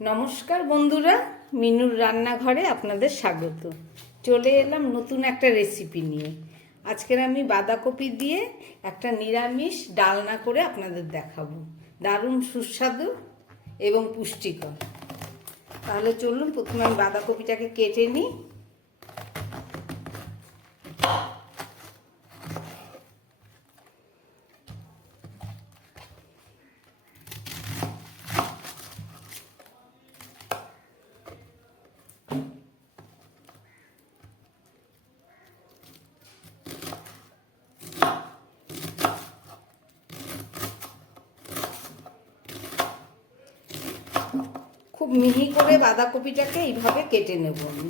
নমস্কার বন্ধুরা, মিনুর রান্নাঘরে আপনাদের স্বাগত। চলে এলাম নতুন একটা রেসিপি নিয়ে। আজকের আমি বাঁধাকপি দিয়ে একটা নিরামিষ ডালনা করে আপনাদের দেখাবো। দারুণ সুস্বাদু এবং পুষ্টিকর। তাহলে চলুন, প্রথমে আমি বাঁধাকপিটাকে কেটে নিই। খুব মিহি করে বাঁধাকপিটাকে এইভাবে কেটে নেব আমি।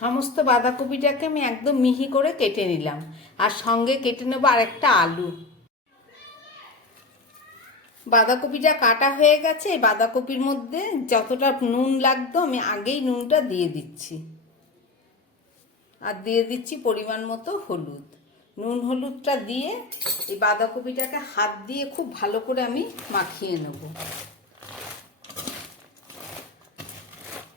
সমস্ত বাঁধাকপিটাকে আমি একদম মিহি করে কেটে নিলাম। আর সঙ্গে কেটে নেব আরেকটা আলু। বাঁধাকপিটা কাটা হয়ে গেছে, এই বাঁধাকপির মধ্যে যতটা নুন লাগতো আমি আগেই নুনটা দিয়ে দিচ্ছি। আর দিয়ে দিচ্ছি পরিমাণ মতো হলুদ। নুন হলুদটা দিয়ে এই বাঁধাকপিটাকে হাত দিয়ে খুব ভালো করে আমি মাখিয়ে নেব।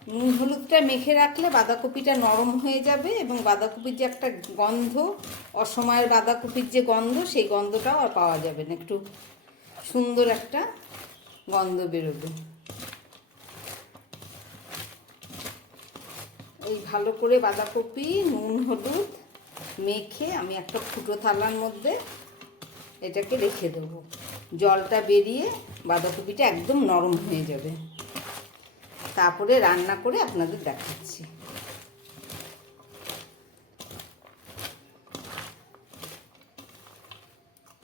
নুন হলুদটা মেখে রাখলে বাঁধাকপিটা নরম হয়ে যাবে এবং বাঁধাকপির যে একটা গন্ধ, অসময়ের বাঁধাকপির যে গন্ধ, সেই গন্ধটাও আর পাওয়া যাবে না। একটু সুন্দর একটা গন্ধ বেরোবে। এই ভালো করে বাঁধাকপি, নুন, হলুদ মেখে আমি একটা ফুটো থালার মধ্যে এটাকে রেখে দেবো। জলটা বেরিয়ে বাঁধাকপিটা একদম নরম হয়ে যাবে। তারপরে রান্না করে আপনাদের দেখাচ্ছি।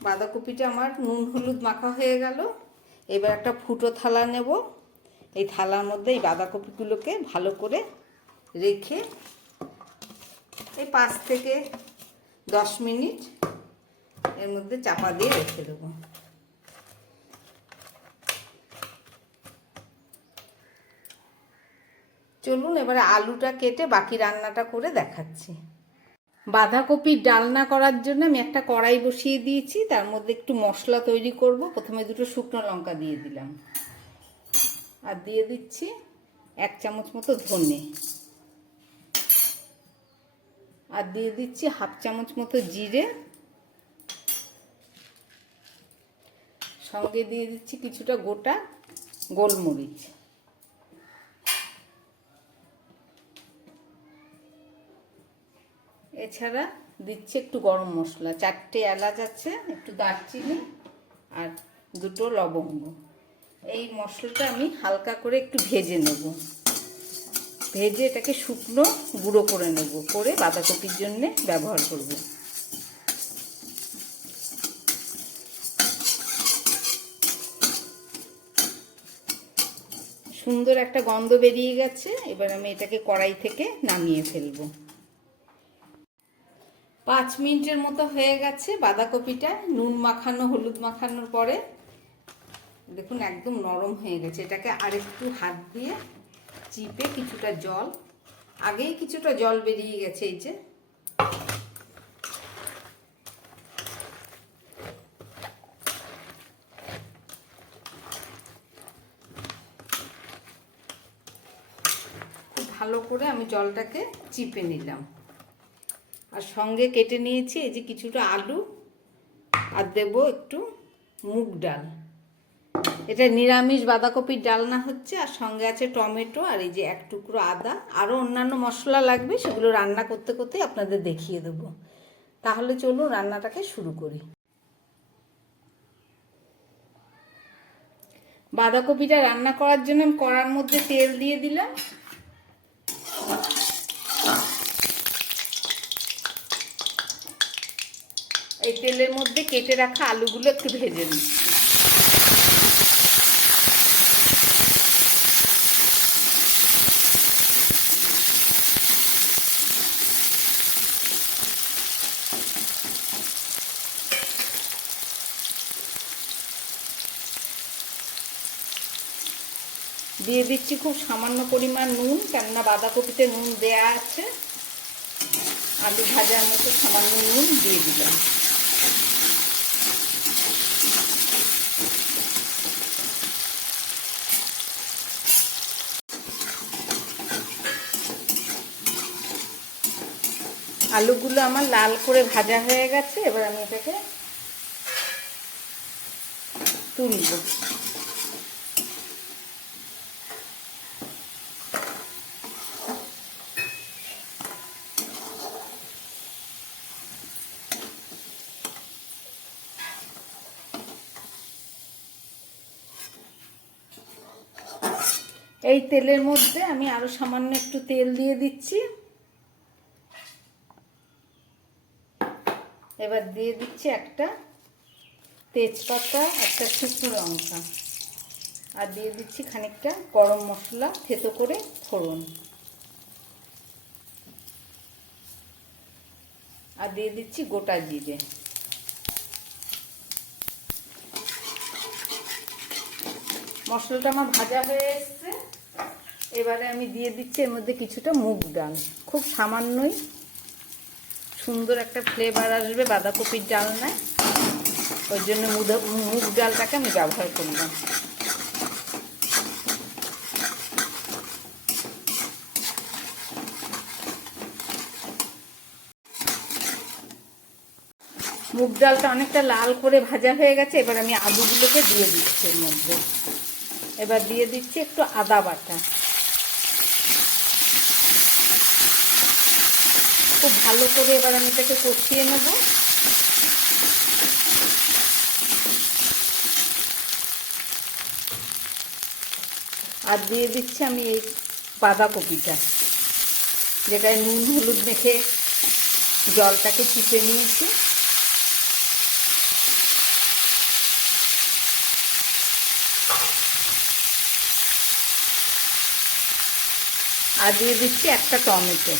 বাঁধাকপিটা আমার নুন হলুদ মাখা হয়ে গেল। এবার একটা ফুটো থালা নেব। এই থালার মধ্যে এই বাঁধাকপিগুলোকে ভালো করে রেখে এই পাঁচ থেকে দশ মিনিট এর মধ্যে চাপা দিয়ে রেখে দেবো। চলুন এবারে আলুটা কেটে বাকি রান্নাটা করে দেখাচ্ছি। বাঁধাকপির ডালনা করার জন্য আমি একটা কড়াই বসিয়ে দিয়েছি, তার মধ্যে একটু মশলা তৈরি করব। প্রথমে দুটো শুকনো লঙ্কা দিয়ে দিলাম। আর দিয়ে দিচ্ছি এক চামচ মতো ধনে। আর দিয়ে দিচ্ছি হাফ চামচ মতো জিরে। সঙ্গে দিয়ে দিচ্ছি কিছুটা গোটা গোলমরিচ। এছাড়া দিচ্ছি একটু গরম মশলা। চারটে এলাচ আছে, একটু দারচিনি আর দুটো লবঙ্গ। এই মশলাটা আমি হালকা করে একটু ভেজে নেব। ভেজে এটাকে শুকনো গুঁড়ো করে নেব, করে বাঁধাকপির জন্যে ব্যবহার করব। সুন্দর একটা গন্ধ বেরিয়ে গেছে, এবার আমি এটাকে কড়াই থেকে নামিয়ে ফেলব। পাঁচ মিনিটের মতো হয়ে গেছে বাঁধাকপিটা, নুন মাখানো, হলুদ মাখানোর পরে। দেখুন, একদম নরম হয়ে গেছে। এটাকে আরেকটু হাত দিয়ে চিপে কিছুটা জল। আগেই কিছুটা জল বেরিয়ে গেছে এই যে। ভালো করে আমি জলটাকে চিপে নিলাম। আর সঙ্গে কেটে নিয়েছি এই যে কিছুটা আলু আর দেব একটু মুগ ডাল। এটা নিরামিষ বাঁধাকপির ডালনা হচ্ছে, আর সঙ্গে আছে টমেটো আর এই যে এক টুকরো আদা। আরও অন্যান্য মশলা লাগবে, সেগুলো রান্না করতে করতে আপনাদের দেখিয়ে দেবো। তাহলে চলুন রান্নাটাকে শুরু করি। বাঁধাকপিটা রান্না করার জন্য আমি কড়ার মধ্যে তেল দিয়ে দিলাম। এই তেলের মধ্যে কেটে রাখা আলুগুলো একটু ভেজে নিচ্ছি। দিয়ে দিচ্ছি খুব সামান্য পরিমাণ নুন, কেননা বাঁধাকপিতে নুন দেয়া আছে। আলু ভাজার মতো সামান্য নুন দিয়ে দিলাম। আলুগুলো আমার লাল করে ভাজা হয়ে গেছে, এবার আমি এটাকে তুলব। এই তেলের মধ্যে আমি আরও সামান্য একটু তেল দিয়ে দিচ্ছি। এবার দিয়ে দিচ্ছি একটা তেজপাতা, একটা শুকনো লঙ্কা। আর দিয়ে দিচ্ছি খানিকটা গরম মশলা, থেতো করে ফোড়ন। আর দিয়ে দিচ্ছি গোটা জিরে। মশলাটা আমার ভাজা হয়ে এসছে। এবারে আমি দিয়ে দিচ্ছি এর মধ্যে কিছুটা মুগ ডাল। খুব সামান্যই সুন্দর একটা ফ্লেভার আসবে বাঁধাকপির ডালনায়। ওই জন্য মুগ ডালটাকে আমি ব্যবহার করলাম মুগ ডালটা অনেকটা লাল করে ভাজা হয়ে গেছে, এবার আমি আলুগুলোকে দিয়ে দিচ্ছি এর মধ্যে। এবার দিয়ে দিচ্ছি একটু আদা বাটা। খুব ভালো করে এবার আমি এটাকে কষিয়ে নেব। আর দিয়ে দিচ্ছি আমি এই বাঁধাকপিটা, যেটায় নুন, হলুদ মেখে জলটাকে চিপে নিয়েছি। আর দিয়ে দিচ্ছি একটা টমেটো।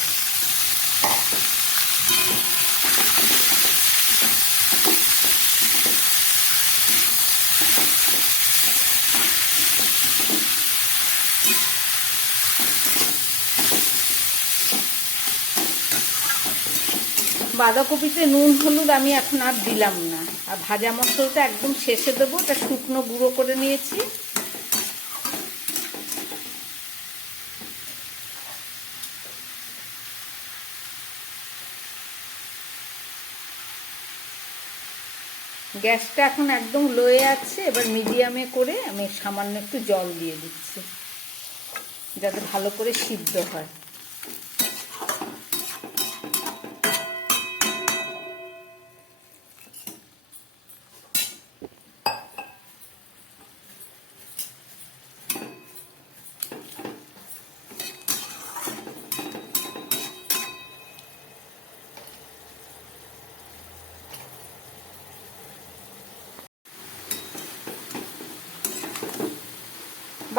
বাঁধাকপিতে নুন, হলুদ আমি এখন আর দিলাম না। আর ভাজা মশলাটা একদম শেষে দেবো এটা শুকনো গুঁড়ো করে নিয়েছি। গ্যাসটা এখন একদম লোয়ে আছে, এবার মিডিয়ামে করে আমি সামান্য একটু জল দিয়ে দিচ্ছি, যাতে ভালো করে সিদ্ধ হয়।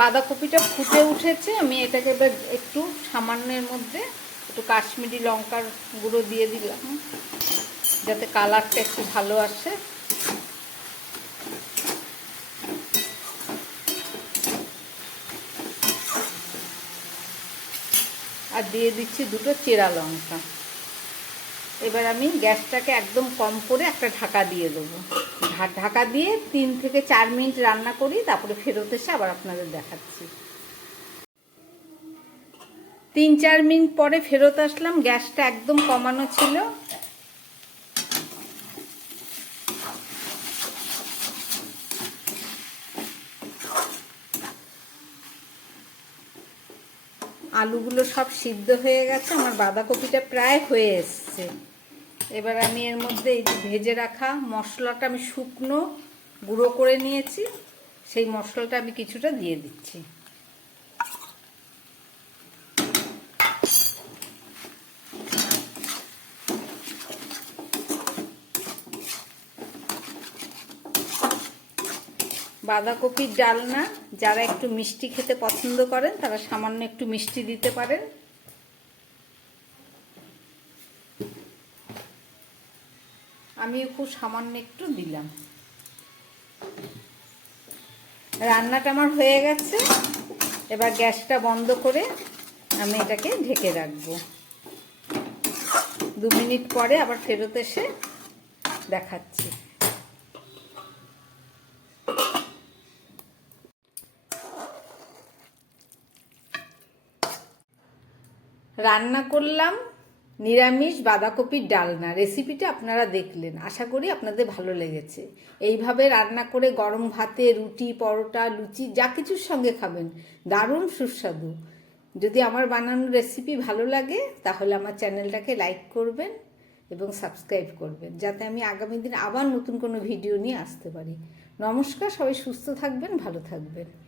বাঁধাকপিটা ফুটে উঠেছে, আমি এটাকে এবার একটু সামান্যের মধ্যে একটু কাশ্মীরি লঙ্কার গুঁড়ো দিয়ে দিলাম, যাতে কালারটা একটু ভালো আসে। আর দিয়ে দিচ্ছি দুটো চেরা লঙ্কা। এবার আমি গ্যাসটাকে একদম কম করে একটা ঢাকা দিয়ে দেবো। ঢাকা দিয়ে তিন থেকে চার মিনিট রান্না করি, তারপরে ফেরত এসে আবার আপনাদের দেখাচ্ছি। তিন চার মিনিট পরে ফেরত আসলাম, গ্যাসটা একদম কমানো ছিল। আলুগুলো সব সিদ্ধ হয়ে গেছে, আমার বাঁধাকপিটা প্রায় হয়ে এসছে। এবার আমি এর মধ্যে এই যে ভেজে রাখা মশলাটা আমি শুকনো গুঁড়ো করে নিয়েছি, সেই মশলাটা আমি কিছুটা দিয়ে দিচ্ছি। বাঁধাকপির ডালনা, যারা একটু মিষ্টি খেতে পছন্দ করেন, তারা সামান্য একটু মিষ্টি দিতে পারেন। আমি খুব সামান্য একটু দিলাম। রান্নাটা আমার হয়ে গেছে। এবার গ্যাসটা বন্ধ করে আমি এটাকে ঢেকে রাখব। দু মিনিট পরে আবার ফেরত এসে দেখাচ্ছি। রান্না করলাম। নিরামিষ বাঁধাকপির ডালনা। রেসিপিটা আপনারা দেখলেন। আশা করি আপনাদের ভালো লেগেছে। এইভাবে রান্না করে গরম ভাতে রুটি, পরোটা, লুচি, যা কিছুর সঙ্গে খাবেন। দারুণ সুস্বাদু। যদি আমার বানানো রেসিপি ভালো লাগে, তাহলে আমার চ্যানেলটাকে লাইক করবেন এবং সাবস্ক্রাইব করবেন, যাতে আমি আগামী দিন আবার নতুন কোনো ভিডিও নিয়ে আসতে পারি। নমস্কার, সবাই সুস্থ থাকবেন, ভালো থাকবেন।